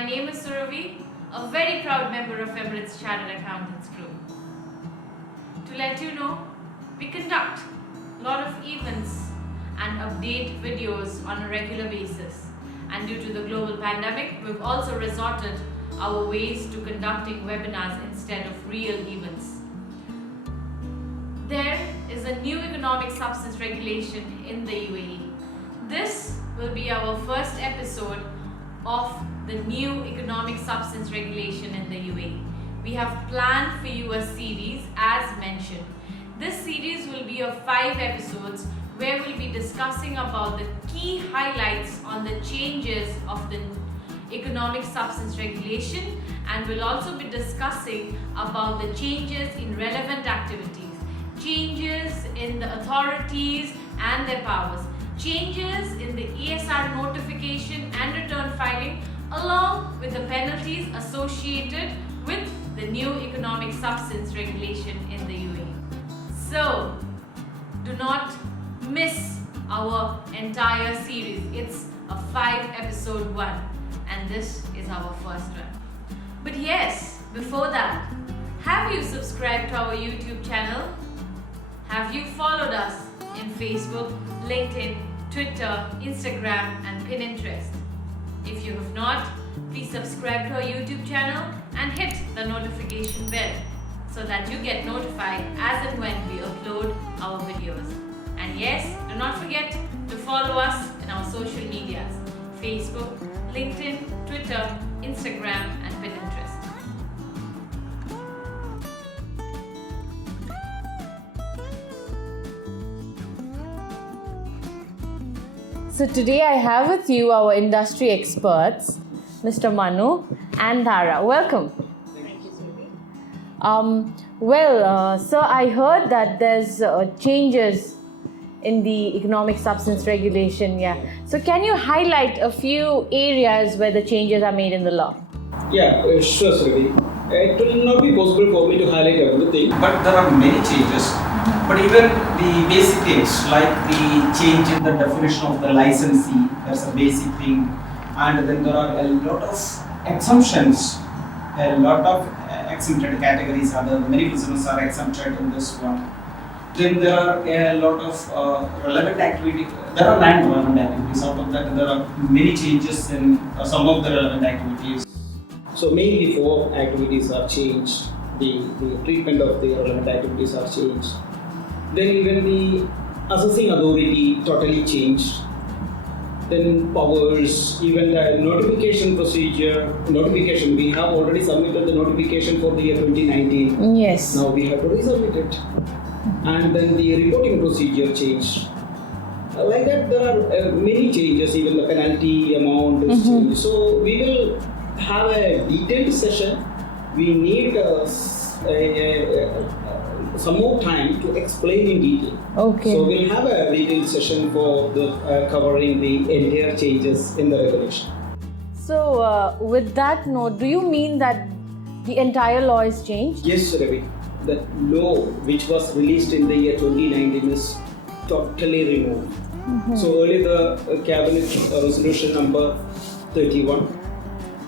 My name is Suravi, a very proud member of Emirates Chartered Accountants Group. To let you know, we conduct a lot of events and update videos on a regular basis. And due to the global pandemic, we've also resorted our ways to conducting webinars instead of real events. There is a new economic substance regulation in the UAE. This will be our first episode of the new economic substance regulation in the UAE. We have planned for you a series as mentioned. This series will be of 5 episodes where we'll be discussing about the key highlights on the changes of the economic substance regulation, and we'll also be discussing about the changes in relevant activities, changes in the authorities and their powers, changes in the ESR notification and return filing, along with the penalties associated with the new economic substance regulation in the UAE. So, do not miss our entire series. It's a 5-episode one, and this is our first one. But yes, before that, have you subscribed to our YouTube channel? Have you followed us in Facebook, LinkedIn, Twitter, Instagram and Pinterest? If you have not, please subscribe to our YouTube channel and hit the notification bell so that you get notified as and when we upload our videos. And yes, do not forget to follow us in our social medias: Facebook, LinkedIn, Twitter, Instagram and Pinterest. So today I have with you our industry experts, Mr. Manu and Dhara. Welcome. Thank you, Suravi. Sir, I heard that there's changes in the economic substance regulation. Yeah. So can you highlight a few areas where the changes are made in the law? Yeah, sure, Suravi. It will not be possible for me to highlight everything, but there are many changes. But even the basic things like the change in the definition of the licensee, that's a basic thing. And then there are a lot of exemptions, a lot of exempted categories. Many businesses are exempted in this one. Then there are a lot of relevant activities. There are 9 relevant activities. Out of that, there are many changes in some of the relevant activities. So mainly 4 activities are changed. The treatment of the relevant activities are changed. Then even the assessing authority totally changed. Then powers, even the notification procedure, we have already submitted the notification for the year 2019. Yes. Now we have to resubmit it. And then the reporting procedure changed. Like that, there are many changes, even the penalty amount is changed. So we will have a detailed session. We need some more time to explain in detail. Okay. So we'll have a detailed session for the covering the entire changes in the regulation. So with that note, do you mean that the entire law is changed? Yes, Ravi. The law which was released in the year 2019 is totally removed. So earlier the cabinet resolution number 31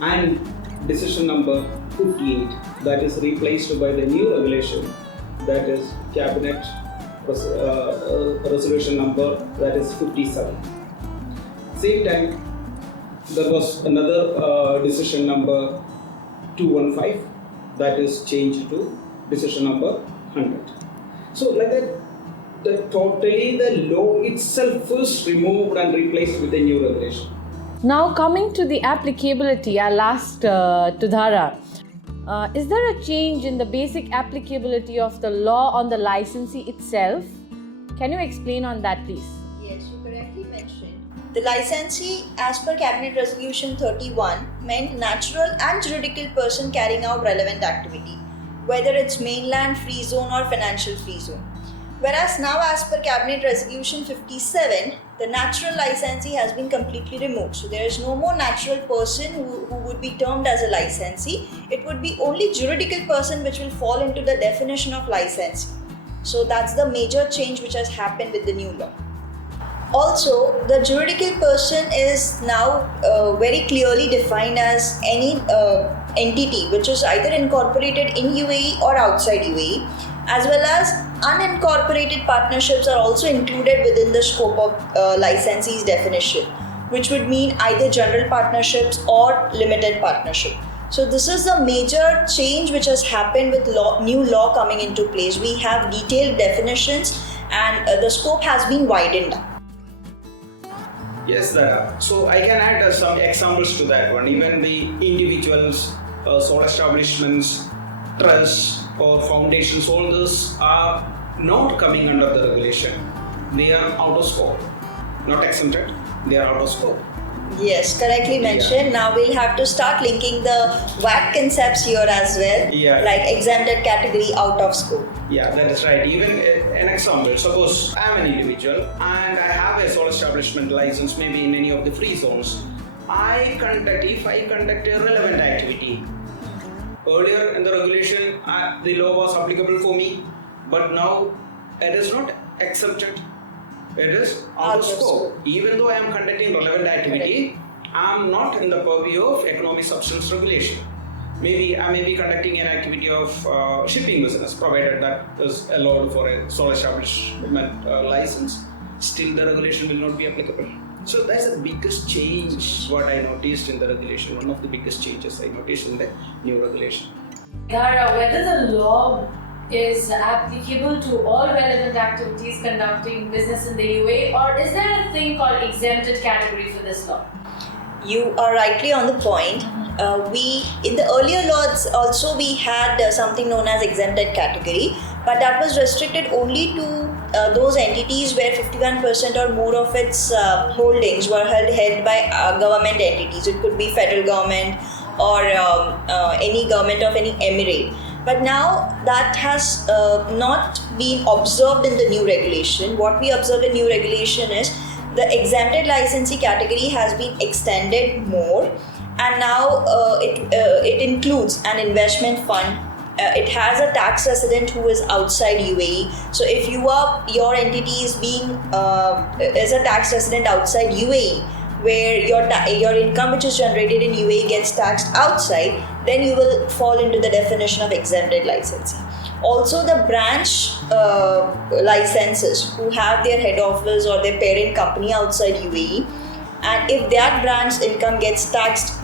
and decision number 58, that is replaced by the new regulation, that is cabinet resolution number, that is 57. Same time there was another decision number 215, that is changed to decision number 100. So like that, totally the law itself is removed and replaced with a new regulation. Now coming to the applicability, I'll ask to Dhara. Is there a change in the basic applicability of the law on the licensee itself? Can you explain on that, please? Yes, you correctly mentioned. The licensee, as per Cabinet Resolution 31, meant natural and juridical person carrying out relevant activity, whether it's mainland free zone or financial free zone. Whereas now, as per Cabinet Resolution 57, the natural licensee has been completely removed. So there is no more natural person who would be termed as a licensee. It would be only juridical person which will fall into the definition of licensee. So that's the major change which has happened with the new law. Also, the juridical person is now very clearly defined as any entity which is either incorporated in UAE or outside UAE, as well as unincorporated partnerships are also included within the scope of licensee's definition, which would mean either general partnerships or limited partnership. So this is the major change which has happened with new law coming into place. We have detailed definitions and the scope has been widened up. Yes, so I can add some examples to that one. Even the individuals, sole establishments, trusts or foundations, all those are not coming under the regulation. They are out of scope, not exempted, they are out of scope. Yes, correctly mentioned. Yeah. Now we'll have to start linking the VAT concepts here as well, like exempted category, out of scope. Yeah, that is right. Even an example, suppose I am an individual and I have a sole establishment license maybe in any of the free zones. If I conduct a relevant activity, earlier in the regulation the law was applicable for me, but now it is not accepted. It is out of scope. Even though I am conducting relevant activity, I am not in the purview of economic substance regulation. Maybe I may be conducting an activity of shipping business, provided that is allowed for a sole establishment license. Still, the regulation will not be applicable. So that's the biggest change what I noticed in the regulation. One of the biggest changes I noticed in the new regulation. Dhara, whether the law is applicable to all relevant activities conducting business in the UAE, or is there a thing called exempted category for this law? You are rightly on the point. We in the earlier laws also we had something known as exempted category, but that was restricted only to those entities where 51% or more of its holdings were held by government entities. It could be federal government or any government of any emirate. But now that has not been observed in the new regulation. What we observe in new regulation is the exempted licensee category has been extended more, and now it includes an investment fund. It has a tax resident who is outside UAE. So if your entity is is a tax resident outside UAE, where your income which is generated in UAE gets taxed outside, then you will fall into the definition of exempted licensee. Also, the branch licenses who have their head office or their parent company outside UAE, and if that branch income gets taxed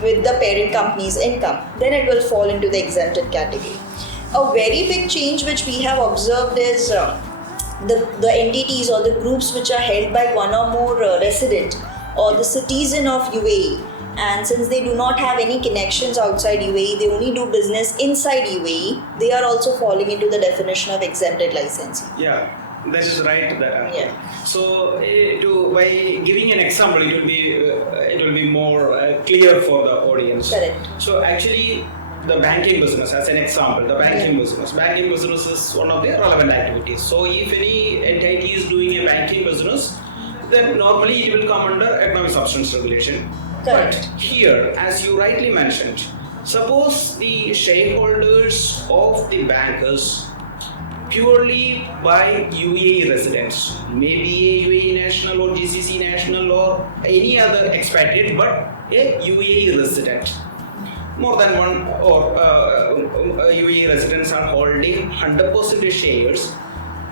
with the parent company's income, then it will fall into the exempted category. A very big change which we have observed is the entities or the groups which are held by one or more resident or the citizen of UAE, and since they do not have any connections outside UAE, they only do business inside UAE, they are also falling into the definition of exempted licensee. Yeah, that is right. So by giving an example, it will be more clear for the audience. Correct. So actually, the banking business, as an example, banking business is one of the relevant activities. So if any entity is doing a banking business, then normally it will come under economic substance regulation. Correct. But here, as you rightly mentioned, suppose the shareholders of the bankers purely by UAE residents, maybe a UAE national or GCC national or any other expatriate, but a UAE resident. More than one or UAE residents are holding 100% shares.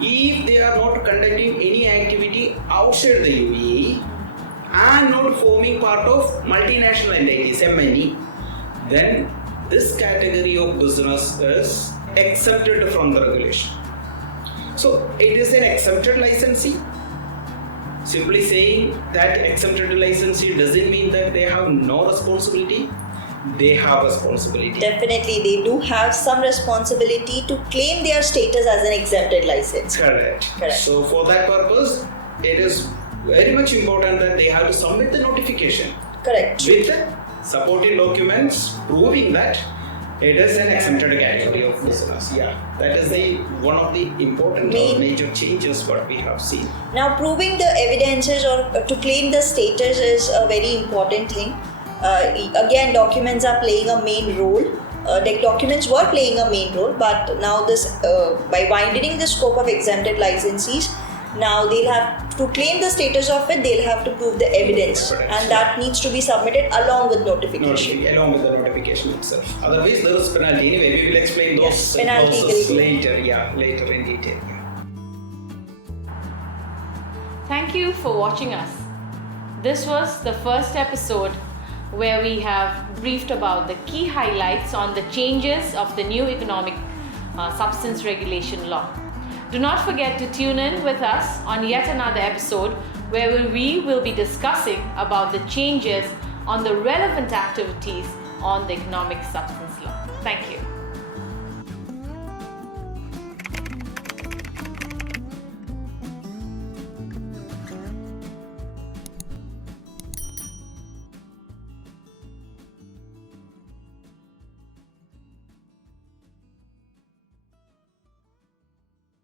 If they are not conducting any activity outside the UAE and not forming part of multinational entities, MNE, then this category of business is exempted from the regulation. So it is an exempted licensee. Simply saying that exempted licensee doesn't mean that they have no responsibility. They have responsibility. Definitely, they do have some responsibility to claim their status as an exempted license. Correct. So for that purpose, it is very much important that they have to submit the notification. Correct. With supporting documents proving that it is an exempted category of business. Yeah, that is one of the important or major changes what we have seen. Now, proving the evidences or to claim the status is a very important thing. Again, documents are playing a main role. The documents were playing a main role, but now by widening the scope of exempted licensees, Now they'll have to claim the status of it, they'll have to prove the evidence, Correct. and that needs to be submitted along with notification. Along with the notification itself. Otherwise, there is penalty. Anyway, we will explain those Yes, penalty clauses will be. later. Yeah, later in detail. Thank you for watching us. This was the first episode where we have briefed about the key highlights on the changes of the new economic substance regulation law. Do not forget to tune in with us on yet another episode where we will be discussing about the changes on the relevant activities on the economic substance law. Thank you.